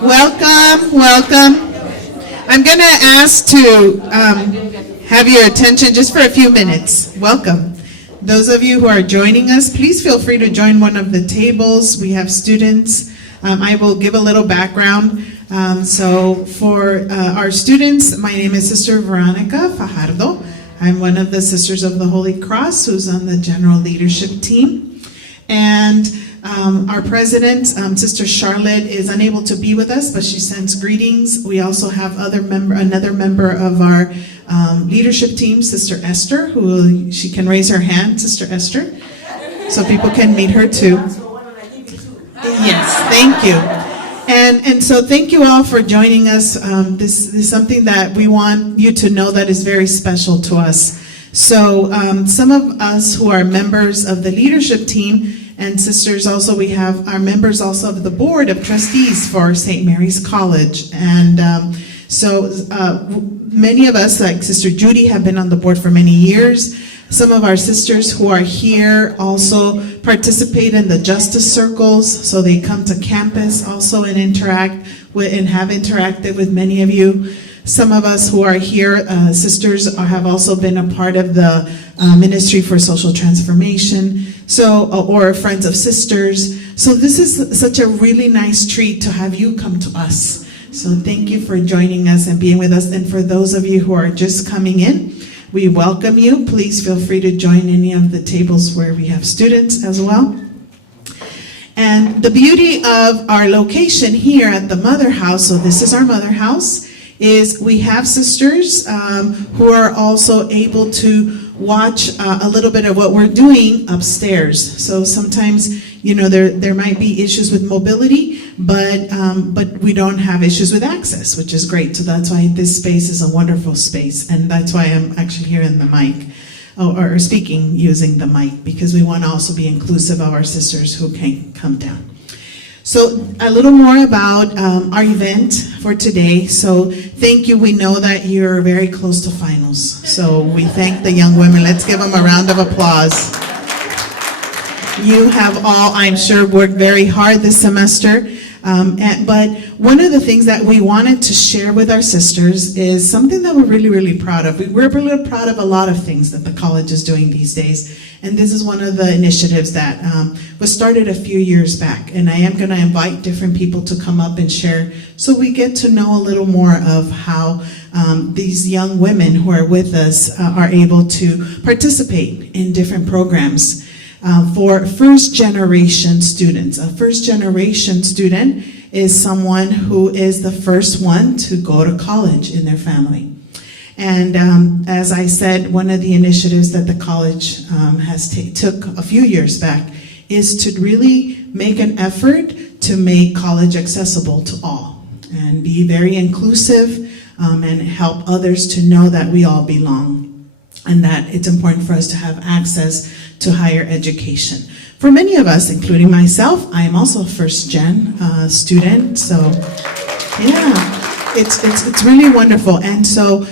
Welcome, welcome. I'm going to ask to have your attention just for a few minutes. Welcome. Those of you who are joining us, please feel free to join one of the tables. We have students. I will give a little background. So for our students, my name is Sister Veronica Fajardo. I'm one of the Sisters of the Holy Cross who's on the general leadership team. And our president, Sister Charlotte, is unable to be with us, but she sends greetings. We also have another member of our leadership team, Sister Esther, she can raise her hand, Sister Esther, so people can meet her too. Yes, thank you. And so thank you all for joining us. This is something that we want you to know that is very special to us. So some of us who are members of the leadership team and sisters also, we have our members also of the board of trustees for St. Mary's College. And so many of us, like Sister Judy, have been on the board for many years. Some of our sisters who are here also participate in the justice circles, so they come to campus also and interact with and have interacted with many of you. Some of us who are here, sisters, have also been a part of the Ministry for Social Transformation, or Friends of Sisters. So this is such a really nice treat to have you come to us. So thank you for joining us and being with us. And for those of you who are just coming in, we welcome you. Please feel free to join any of the tables where we have students as well. And the beauty of our location here at the Mother House, so this is our Mother House, is we have sisters who are also able to watch a little bit of what we're doing upstairs. So sometimes, you know, there might be issues with mobility, but we don't have issues with access, which is great. So that's why this space is a wonderful space, and that's why I'm actually here in the mic, or speaking using the mic, because we want to also be inclusive of our sisters who can't come down. So a little more about our event for today. So thank you. We know that you're very close to finals. So we thank the young women. Let's give them a round of applause. You have all, I'm sure, worked very hard this semester. But one of the things that we wanted to share with our sisters is something that we're really, really proud of. We're really proud of a lot of things that the college is doing these days. And this is one of the initiatives that was started a few years back. And I am going to invite different people to come up and share so we get to know a little more of how these young women who are with us are able to participate in different programs. For first-generation students. A first-generation student is someone who is the first one to go to college in their family. And as I said, one of the initiatives that the college took a few years back is to really make an effort to make college accessible to all and be very inclusive and help others to know that we all belong and that it's important for us to have access to higher education. For many of us, including myself, I am also a first-gen student, so yeah, it's really wonderful. And so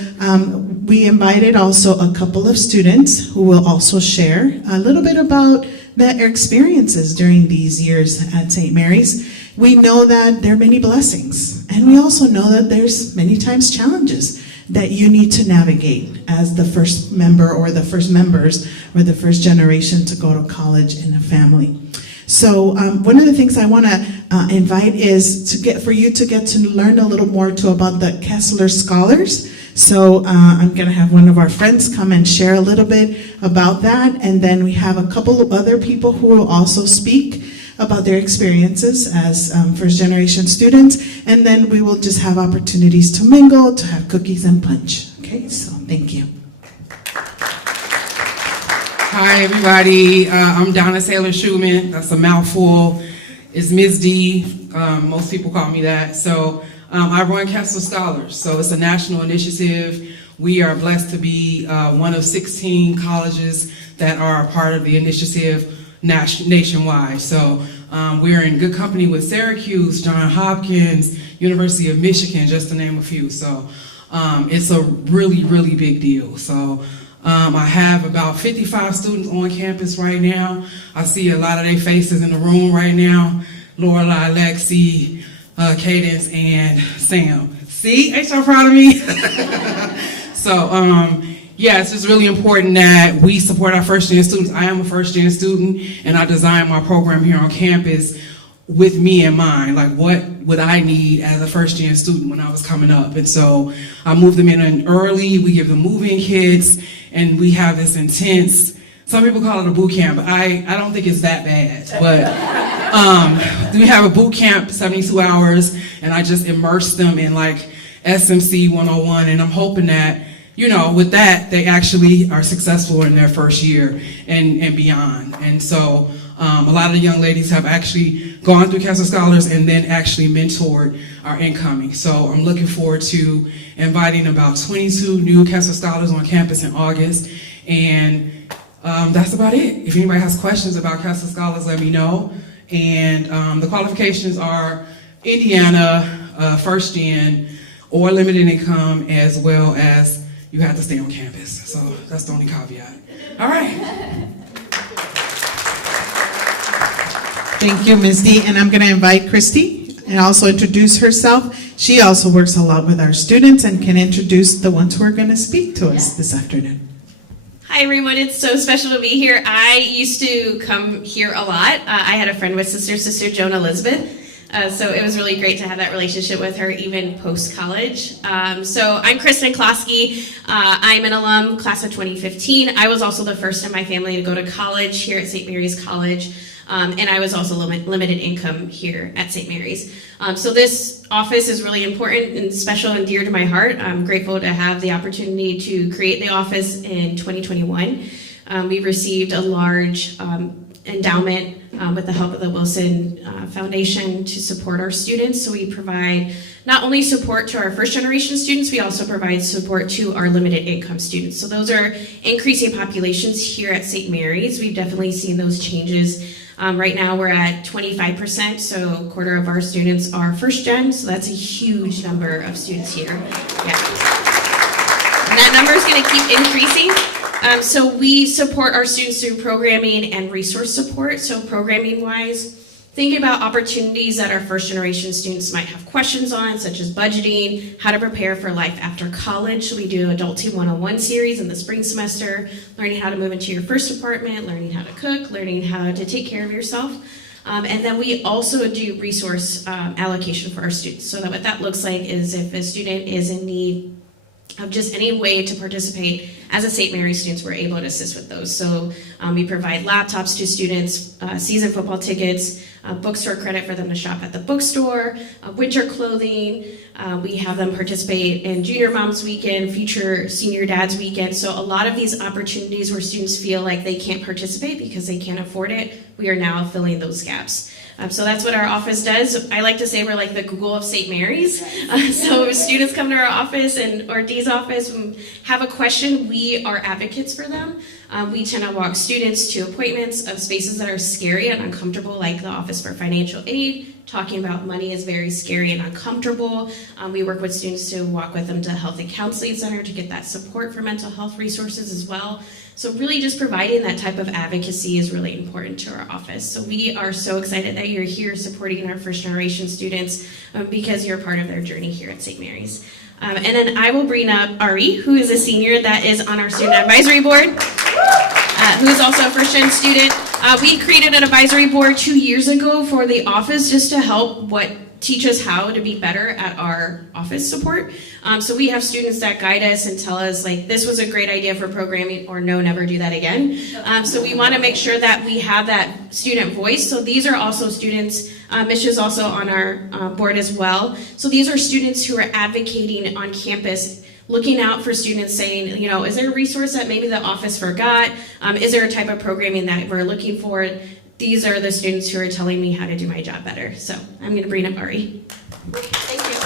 we invited also a couple of students who will also share a little bit about their experiences during these years at St. Mary's. We know that there are many blessings, and we also know that there's many times challenges that you need to navigate as the first member or the first members or the first generation to go to college in a family. So one of the things I want to invite is for you to get to learn a little more too about the Kessler Scholars. So I'm going to have one of our friends come and share a little bit about that, and then we have a couple of other people who will also speak about their experiences as first-generation students, and then we will just have opportunities to mingle, to have cookies and punch. Okay, so thank you. Hi, everybody. I'm Donna Saylor-Schumann. That's a mouthful. It's Ms. D. Most people call me that. So I run Kessler Scholars. So it's a national initiative. We are blessed to be one of 16 colleges that are a part of the initiative nationwide. So we're in good company with Syracuse, Johns Hopkins, University of Michigan, just to name a few. So it's a really, really big deal. So I have about 55 students on campus right now. I see a lot of their faces in the room right now. Lorelai, Lexi, Cadence, and Sam. See, ain't y'all proud of me? So, yeah, it's just really important that we support our first-gen students. I am a first-gen student, and I designed my program here on campus with me in mind. Like, what would I need as a first-gen student when I was coming up? And so I moved them in early. We give them move-in kits, and we have this intense, some people call it a boot camp. I don't think it's that bad, but we have a boot camp, 72 hours, and I just immerse them in like SMC 101, and I'm hoping that, you know, with that, they actually are successful in their first year and beyond. And so a lot of the young ladies have actually gone through Castle Scholars and then actually mentored our incoming. So I'm looking forward to inviting about 22 new Castle Scholars on campus in August. And that's about it. If anybody has questions about Castle Scholars, let me know. And the qualifications are Indiana, first gen, or limited income, as well as you have to stay on campus. So that's the only caveat. All right. Thank you, Ms. D. And I'm going to invite Christy and also introduce herself. She also works a lot with our students and can introduce the ones who are going to speak to us this afternoon. Hi everyone, it's so special to be here. I used to come here a lot. I had a friend with Sister Joan Elizabeth. So it was really great to have that relationship with her even post-college. So I'm Kristen Klosky. I'm an alum, class of 2015. I was also the first in my family to go to college here at St. Mary's College. And I was also limited income here at St. Mary's. So this office is really important and special and dear to my heart. I'm grateful to have the opportunity to create the office in 2021. We received a large endowment with the help of the Wilson Foundation to support our students. So we provide not only support to our first generation students, we also provide support to our limited income students. So those are increasing populations here at St. Mary's. We've definitely seen those changes. Right now we're at 25%, so a quarter of our students are first gen, so that's a huge number of students here. Yeah. And that number is going to keep increasing. So we support our students through programming and resource support. So programming wise, think about opportunities that our first generation students might have questions on, such as budgeting, how to prepare for life after college. So we do Adult Team 101 series in the spring semester, learning how to move into your first apartment, learning how to cook, learning how to take care of yourself. And then we also do resource allocation for our students. So that what that looks like is if a student is in need of just any way to participate as a St. Mary's students, we're able to assist with those. So we provide laptops to students, season football tickets, bookstore credit for them to shop at the bookstore, winter clothing. We have them participate in Junior Moms Weekend, Future Senior Dads Weekend. So a lot of these opportunities where students feel like they can't participate because they can't afford it, we are now filling those gaps. So that's what our office does. I like to say we're like the Google of St. Mary's. So if students come to our office or Dee's office and have a question, we are advocates for them. We tend to walk students to appointments of spaces that are scary and uncomfortable, like the Office for Financial Aid. Talking about money is very scary and uncomfortable. We work with students to walk with them to Health and Counseling Center to get that support for mental health resources as well. So really just providing that type of advocacy is really important to our office. So we are so excited that you're here supporting our first generation students because you're part of their journey here at St. Mary's. And then I will bring up Ari, who is a senior that is on our student advisory board, who is also a first gen student. We created an advisory board 2 years ago for the office just to help teach us how to be better at our office support. So we have students that guide us and tell us like, this was a great idea for programming, or no, never do that again. So we want to make sure that we have that student voice. So these are also students, Mish is also on our board as well. So these are students who are advocating on campus, looking out for students saying, you know, is there a resource that maybe the office forgot? Is there a type of programming that we're looking for? These are the students who are telling me how to do my job better. So I'm going to bring up Ari. Thank you.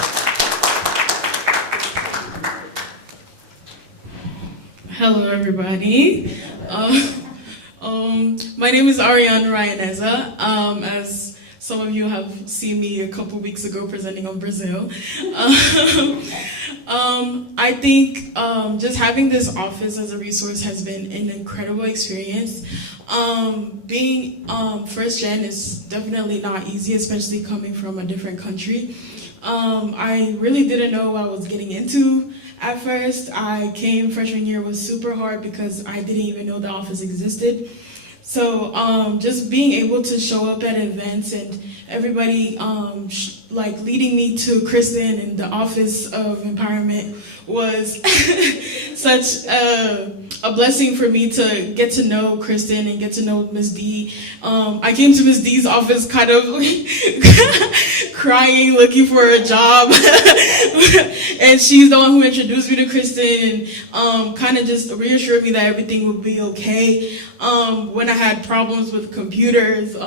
Hello, everybody. My name is Ariane Ryaneza. As some of you have seen me a couple weeks ago presenting on Brazil. I think just having this office as a resource has been an incredible experience. Being first gen is definitely not easy, especially coming from a different country. I really didn't know what I was getting into at first. I came freshman year was super hard because I didn't even know the office existed. So just being able to show up at events and everybody like leading me to Kristen and the Office of Empowerment was such a blessing for me to get to know Kristen and get to know Ms. D. I came to Ms. D's office kind of crying, looking for a job. And she's the one who introduced me to Kristen and kind of just reassured me that everything would be okay. When I had problems with computers,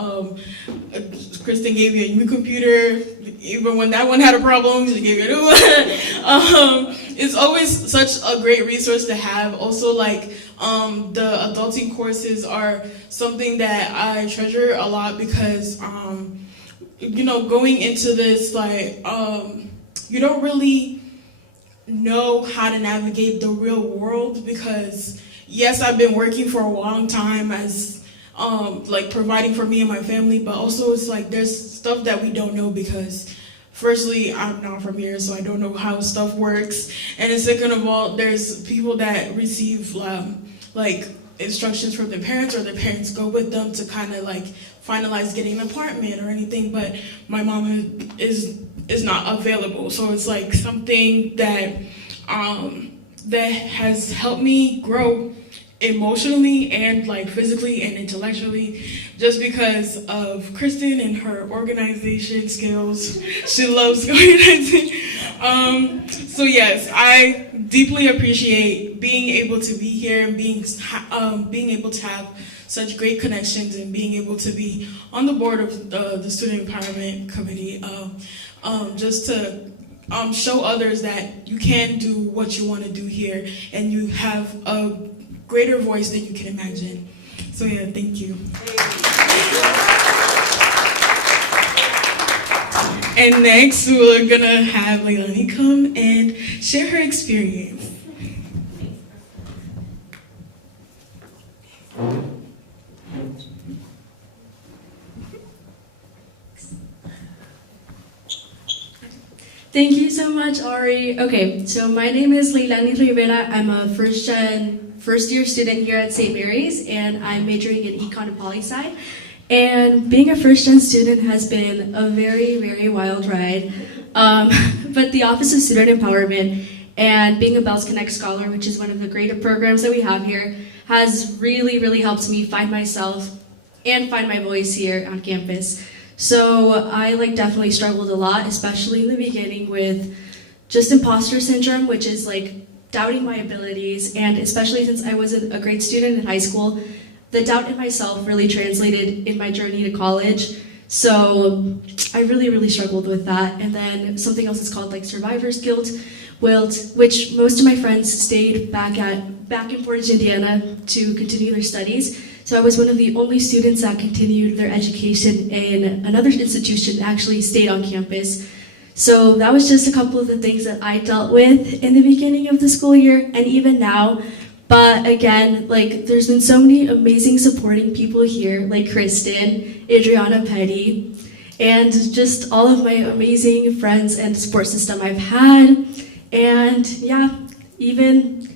Kristen gave me a new computer. Even when that one had a problem, she gave me a new one. It's always such a great resource to have. Also, like, the adulting courses are something that I treasure a lot because, going into this, like, you don't really know how to navigate the real world because, yes, I've been working for a long time as like providing for me and my family, but also it's like there's stuff that we don't know because firstly, I'm not from here, so I don't know how stuff works. And then second of all, there's people that receive like instructions from their parents or their parents go with them to kind of like finalize getting an apartment or anything, but my mom is not available. So it's like something that that has helped me grow emotionally and like physically and intellectually just because of Kristen and her organization skills. She loves organizing. So yes, I deeply appreciate being able to be here and being able to have such great connections and being able to be on the board of the Student Empowerment Committee, just to show others that you can do what you want to do here and you have a greater voice than you can imagine. So yeah, thank you. And next, we're gonna have Leilani come and share her experience. Thank you so much, Ari. Okay, so my name is Leilani Rivera. I'm a first-year student here at St. Mary's, and I'm majoring in Econ and Poli-Sci. And being a first-gen student has been a very, very wild ride. But the Office of Student Empowerment and being a Bells Connect Scholar, which is one of the greater programs that we have here, has really, really helped me find myself and find my voice here on campus. So I definitely struggled a lot, especially in the beginning with just imposter syndrome, which is doubting my abilities, and especially since I wasn't a great student in high school, the doubt in myself really translated in my journey to college. So I really, really struggled with that. And then something else is called survivor's guilt, which most of my friends stayed back in Portage, Indiana to continue their studies. So I was one of the only students that continued their education in another institution, actually stayed on campus. So that was just a couple of the things that I dealt with in the beginning of the school year and even now. But again, there's been so many amazing supporting people here, like Kristen, Adriana Petty, and just all of my amazing friends and support system I've had. And yeah, even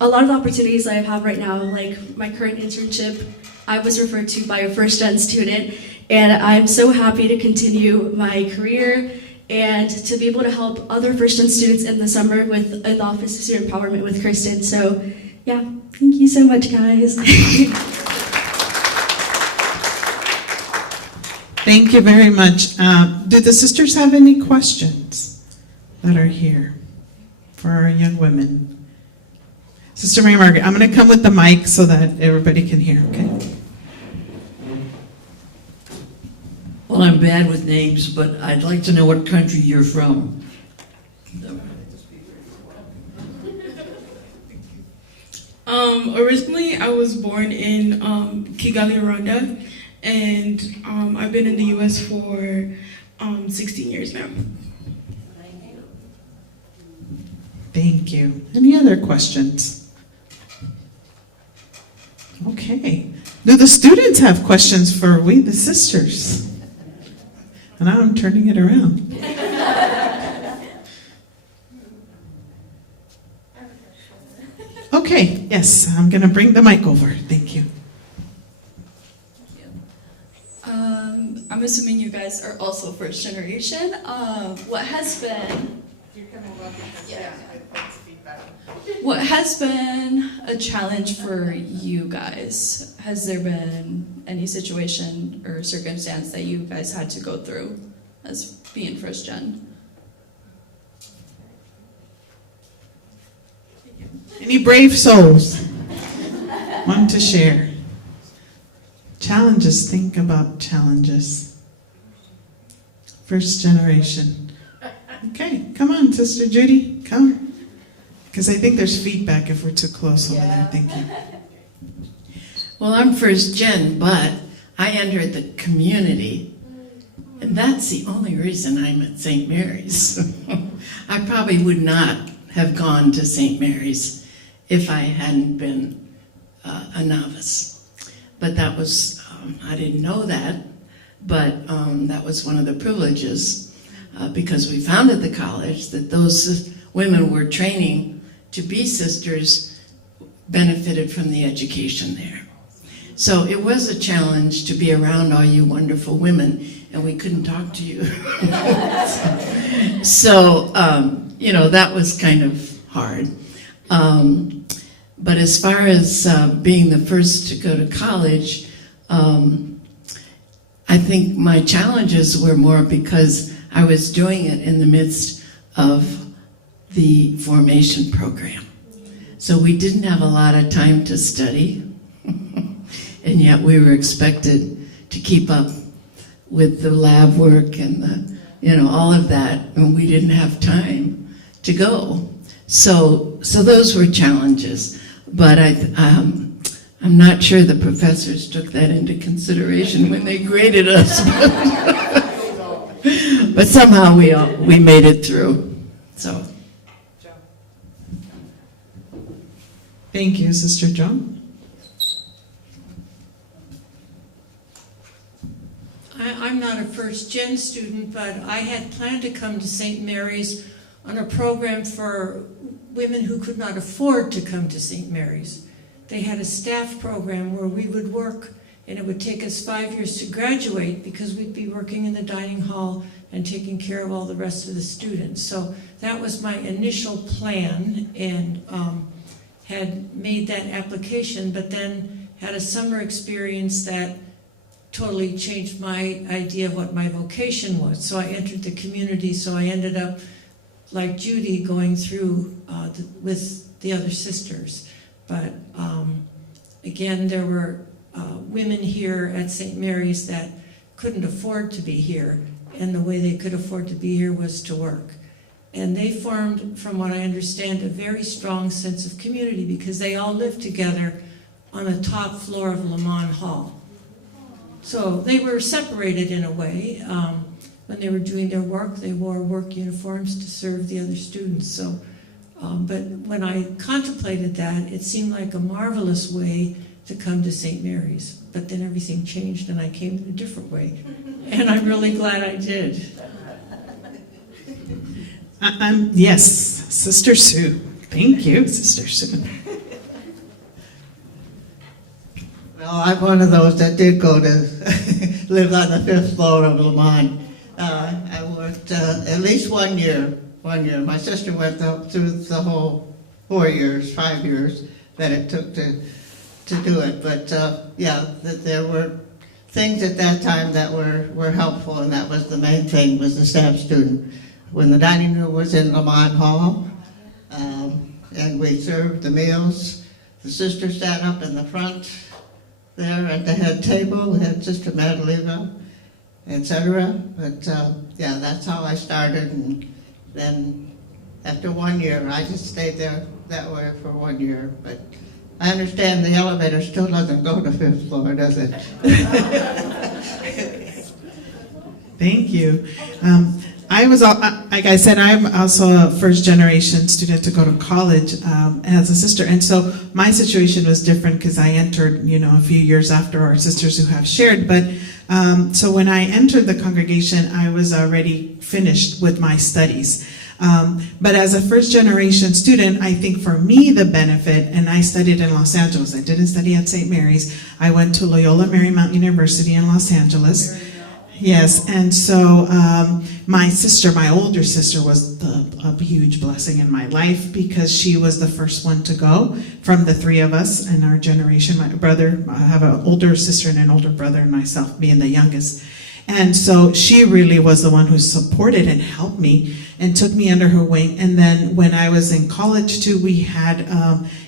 a lot of the opportunities that I have right now, like my current internship, I was referred to by a first-gen student, and I'm so happy to continue my career and to be able to help other first-gen students in the summer in the Office of Student Empowerment with Kristen. So yeah, thank you so much, guys. Thank you very much. Do the sisters have any questions that are here for our young women? Sister Mary Margaret, I'm going to come with the mic so that everybody can hear, okay? Well, I'm bad with names, but I'd like to know what country you're from. Originally, I was born in Kigali, Rwanda, and I've been in the U.S. for 16 years now. Thank you. Any other questions? Okay. Do the students have questions for we, the sisters? And now I'm turning it around. Okay, yes, I'm going to bring the mic over. Thank you. I'm assuming you guys are also first generation. What has been what has been a challenge for you guys? Has there been any situation or circumstance that you guys had to go through as being first gen? Any brave souls want to share? Challenges, think about challenges. First generation. Okay, come on, Sister Judy, come. Because I think there's feedback if we're too close over there. Thank you. Well, I'm first gen, but I entered the community, and that's the only reason I'm at St. Mary's. I probably would not have gone to St. Mary's if I hadn't been a novice. But that was, I didn't know that, but that was one of the privileges because we founded the college, that those women were training to be sisters benefited from the education there. So it was a challenge to be around all you wonderful women, and we couldn't talk to you. So, that was kind of hard. But as far as being the first to go to college, I think my challenges were more because I was doing it in the midst of the formation program. So we didn't have a lot of time to study, and yet we were expected to keep up with the lab work and all of that, and we didn't have time to go. So those were challenges, but I'm not sure the professors took that into consideration when they graded us. But somehow we made it through. So. Thank you, Sister John. I'm not a first gen student, but I had planned to come to St. Mary's on a program for women who could not afford to come to St. Mary's. They had a staff program where we would work, and it would take us 5 years to graduate because we'd be working in the dining hall and taking care of all the rest of the students. So that was my initial plan, and had made that application, but then had a summer experience that totally changed my idea of what my vocation was. So I entered the community, so I ended up, like Judy, going through with the other sisters. But again, there were women here at St. Mary's that couldn't afford to be here, and the way they could afford to be here was to work. And they formed, from what I understand, a very strong sense of community because they all lived together on the top floor of Lamont Hall. So they were separated in a way. When they were doing their work, they wore work uniforms to serve the other students. So, but when I contemplated that, it seemed like a marvelous way to come to St. Mary's. But then everything changed and I came in a different way. And I'm really glad I did. Yes, Sister Sue. Thank you, Sister Sue. Well, I'm one of those that did go to live on the 5th floor of Lamont. I worked at least 1 year. 1 year. My sister went through the whole 4 years, 5 years that it took to do it. But there were things at that time that were helpful, and that was the main thing, was the staff student. When the dining room was in Lamont Hall, and we served the meals, the sisters sat up in the front there at the head table. We had Sister Madalena, etc. But that's how I started. And then after 1 year, I just stayed there that way for 1 year. But I understand the elevator still doesn't go to 5th floor, does it? Thank you. I was, like I said, I'm also a first generation student to go to college as a sister. And so my situation was different because I entered, a few years after our sisters who have shared. But so when I entered the congregation, I was already finished with my studies. But as a first generation student, I think for me the benefit, and I studied in Los Angeles, I didn't study at St. Mary's, I went to Loyola Marymount University in Los Angeles. Yes, and so my sister, my older sister, was a huge blessing in my life because she was the first one to go from the three of us in our generation. My brother, I have an older sister and an older brother, and myself being the youngest. And so she really was the one who supported and helped me and took me under her wing. And then when I was in college too, we had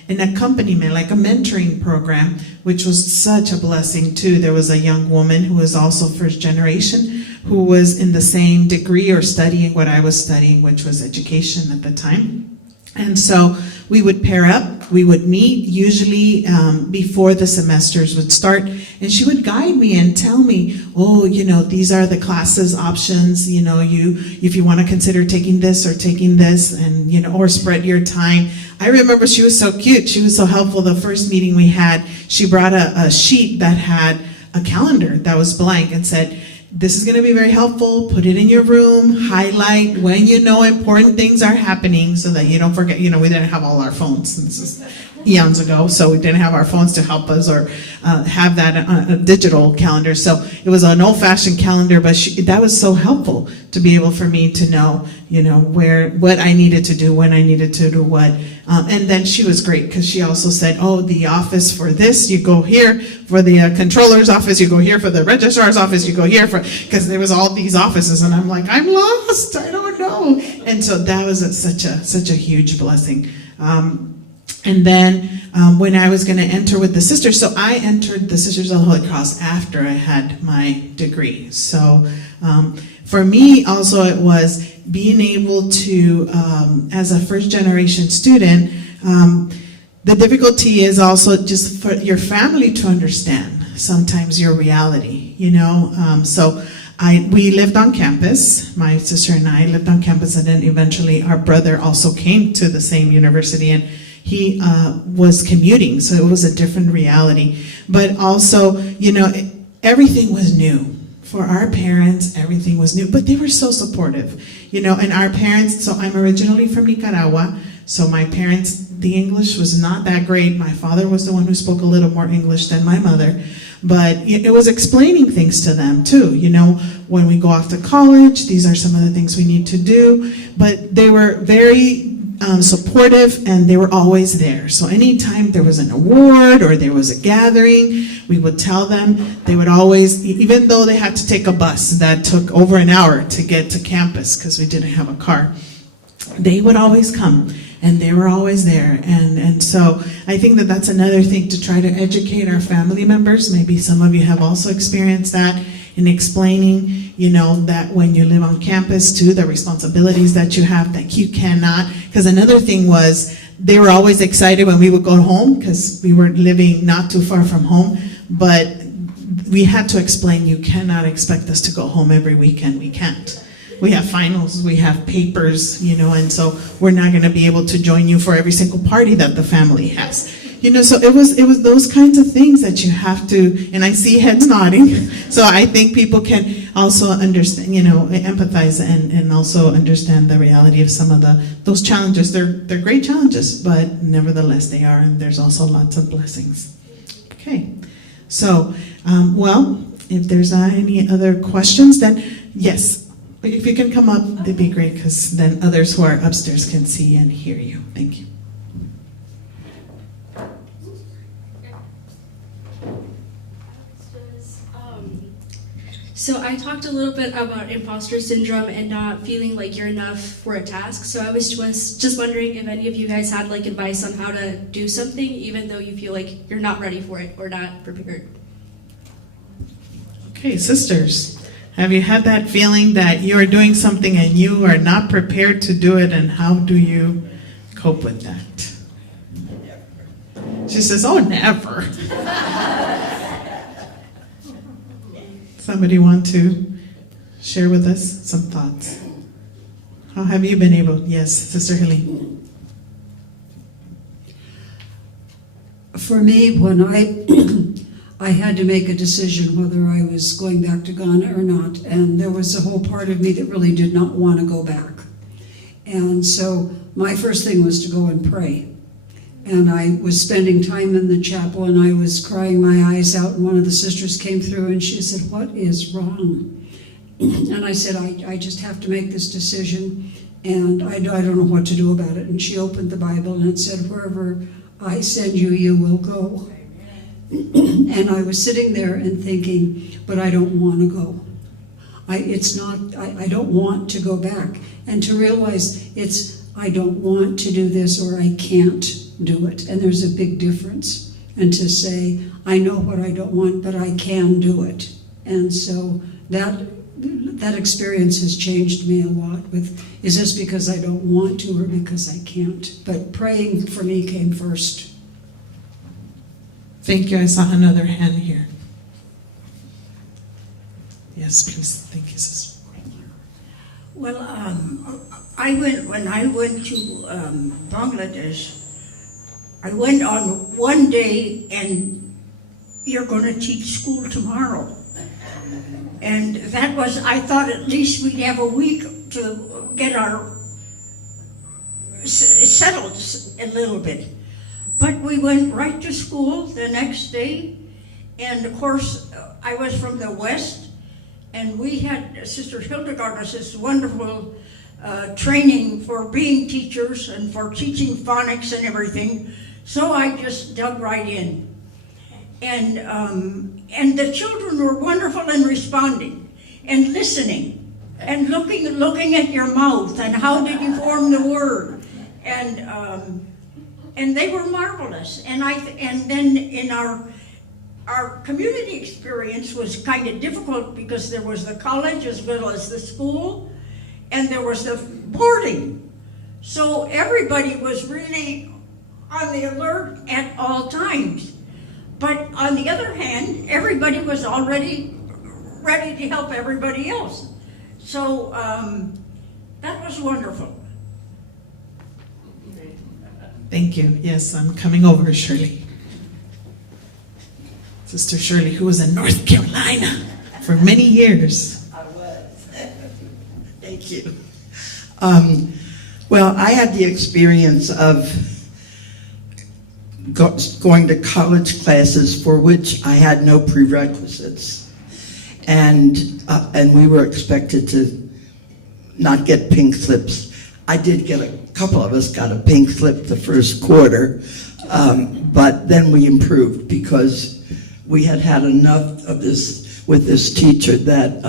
an accompaniment, like a mentoring program, which was such a blessing too. There was a young woman who was also first generation, who was in the same degree or studying what I was studying, which was education at the time. And so we would pair up, we would meet usually before the semesters would start, and she would guide me and tell me, oh, these are the classes options, if you want to consider taking this or taking this, and, or spread your time. I remember she was so cute, she was so helpful. The first meeting we had, she brought a sheet that had a calendar that was blank and said, this is going to be very helpful. Put it in your room, highlight when important things are happening so that you don't forget. We didn't have all our phones. This is eons ago, so we didn't have our phones to help us or have that digital calendar. So it was an old-fashioned calendar, but that was so helpful to be able for me to know, what I needed to do, when I needed to do what. And then she was great because she also said, oh, the office for this, you go here. For the controller's office, you go here. For the registrar's office, you go here. Because there was all these offices, and I'm like, I'm lost. I don't know. And so that was such a huge blessing. And then when I was going to enter with the sisters, so I entered the Sisters of the Holy Cross after I had my degree. So for me also it was being able to, as a first generation student, the difficulty is also just for your family to understand sometimes your reality, so we lived on campus. My sister and I lived on campus, and then eventually our brother also came to the same university, and he was commuting, so it was a different reality. But also, everything was new. For our parents, everything was new, but they were so supportive. And our parents, so I'm originally from Nicaragua, so my parents, the English was not that great. My father was the one who spoke a little more English than my mother. But it was explaining things to them too. When we go off to college, these are some of the things we need to do. But they were very supportive, and they were always there. So anytime there was an award or there was a gathering, we would tell them. They would always, even though they had to take a bus that took over an hour to get to campus because we didn't have a car, they would always come. And they were always there. And so I think that that's another thing to try to educate our family members. Maybe some of you have also experienced that in explaining, that when you live on campus too, the responsibilities that you have, that you cannot. Because another thing was, they were always excited when we would go home because we were living not too far from home. But we had to explain, you cannot expect us to go home every weekend. We can't. We have finals, we have papers, and so we're not going to be able to join you for every single party that the family has. So it was those kinds of things that you have to, and I see heads nodding, so I think people can also understand, empathize and also understand the reality of some of those challenges. They're great challenges, but nevertheless they are, and there's also lots of blessings. Okay, so, if there's any other questions, then yes. If you can come up, that'd be great, because then others who are upstairs can see and hear you. Thank you. So I talked a little bit about imposter syndrome and not feeling like you're enough for a task. So I was just wondering if any of you guys had advice on how to do something even though you feel like you're not ready for it or not prepared. Okay, sisters. Have you had that feeling that you are doing something and you are not prepared to do it, and how do you cope with that? Never. She says, oh, never. Somebody want to share with us some thoughts? How have you been able? Yes, Sister Helene. For me, when I had to make a decision whether I was going back to Ghana or not, and there was a whole part of me that really did not want to go back. And so my first thing was to go and pray. And I was spending time in the chapel, and I was crying my eyes out, and one of the sisters came through and she said, "What is wrong?" And I said, I just have to make this decision, and I don't know what to do about it. And she opened the Bible, and it said, "Wherever I send you, you will go." And I was sitting there and thinking, but I don't want to go. I don't want to go back. And to realize I don't want to do this, or I can't do it. And there's a big difference. And to say, I know what I don't want, but I can do it. And so that experience has changed me a lot with, is this because I don't want to or because I can't? But praying for me came first. Thank you. I saw another hand here. Yes, please. Thank you, Sister. Well, when I went to Bangladesh, I went on one day, and you're going to teach school tomorrow. And that was, I thought at least we'd have a week to get our settled a little bit. But we went right to school the next day, and of course, I was from the West, and we had Sister Hildegard was this wonderful training for being teachers and for teaching phonics and everything. So I just dug right in. And the children were wonderful in responding and listening and looking at your mouth and how did you form the word. And they were marvelous. And then in our community experience was kind of difficult because there was the college as well as the school, and there was the boarding. So everybody was really on the alert at all times. But on the other hand, everybody was already ready to help everybody else. So that was wonderful. Thank you. Yes, I'm coming over, Shirley. Sister Shirley, who was in North Carolina for many years. I was. Thank you. Well, I had the experience of going to college classes for which I had no prerequisites, and we were expected to not get pink slips. I did get a couple of us got a pink slip the first quarter, but then we improved because we had enough of this with this teacher that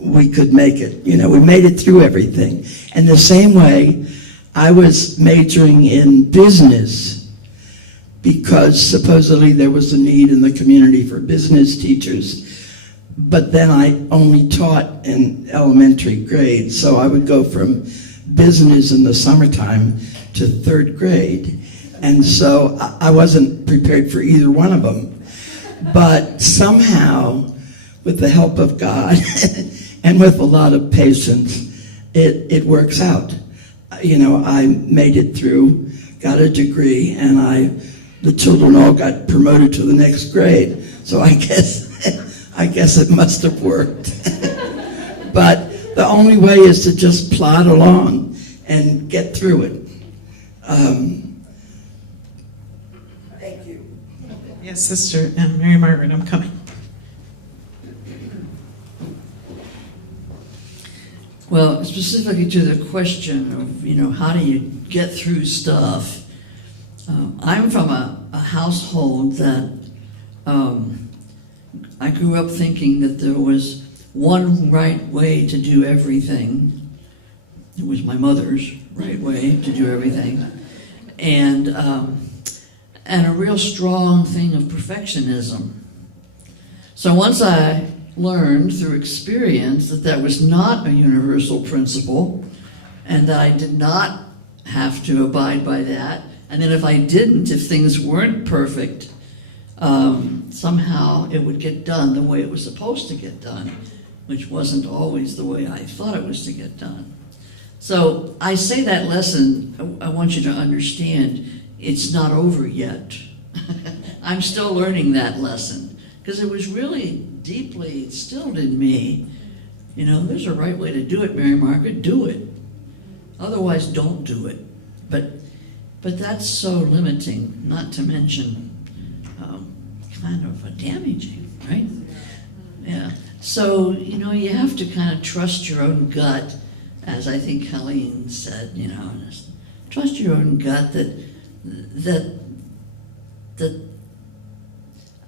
we could make it. You know, we made it through everything. And the same way, I was majoring in business because supposedly there was a need in the community for business teachers. But then I only taught in elementary grades, so I would go from business in the summertime to third grade. And so I wasn't prepared for either one of them. But somehow, with the help of God and with a lot of patience, it works out. You know, I made it through, got a degree, and the children all got promoted to the next grade. So I guess it must have worked. But the only way is to just plod along and get through it. Thank you. Yes, Sister Mary Margaret, I'm coming. Well, specifically to the question of, you know, how do you get through stuff? I'm from a household that I grew up thinking that there was one right way to do everything. It was my mother's right way to do everything. And a real strong thing of perfectionism. So once I learned through experience that was not a universal principle, and that I did not have to abide by that, and that if I didn't, if things weren't perfect, somehow it would get done the way it was supposed to get done, which wasn't always the way I thought it was to get done. So I say that lesson, I want you to understand, it's not over yet. I'm still learning that lesson, because it was really deeply instilled in me. You know, there's a right way to do it, Mary Margaret, do it. Otherwise, don't do it. But that's so limiting, not to mention kind of damaging, right? Yeah. So, you know, you have to kind of trust your own gut, as I think Helene said, you know, just trust your own gut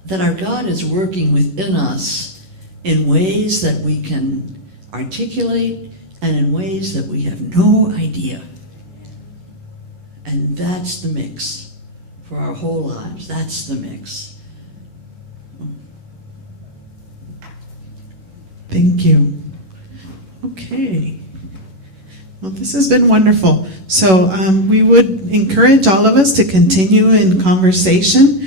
that our God is working within us in ways that we can articulate and in ways that we have no idea. And that's the mix for our whole lives. That's the mix. Thank you. Okay. Well, this has been wonderful. So we would encourage all of us to continue in conversation.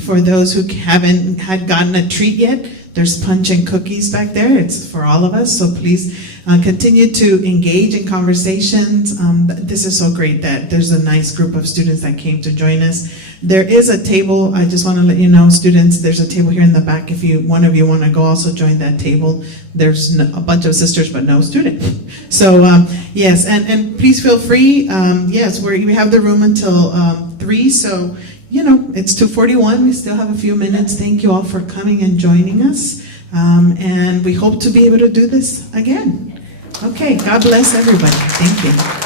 For those who haven't had gotten a treat yet, there's punch and cookies back there. It's for all of us. So please continue to engage in conversations. This is so great that there's a nice group of students that came to join us. There is a table. I just want to let you know, students, there's a table here in the back. If one of you want to go also join that table. There's a bunch of sisters, but no student. So yes, and please feel free. Yes, we have the room until 3. So, you know, it's 2:41. We still have a few minutes. Thank you all for coming and joining us. And we hope to be able to do this again. Okay, God bless everybody. Thank you.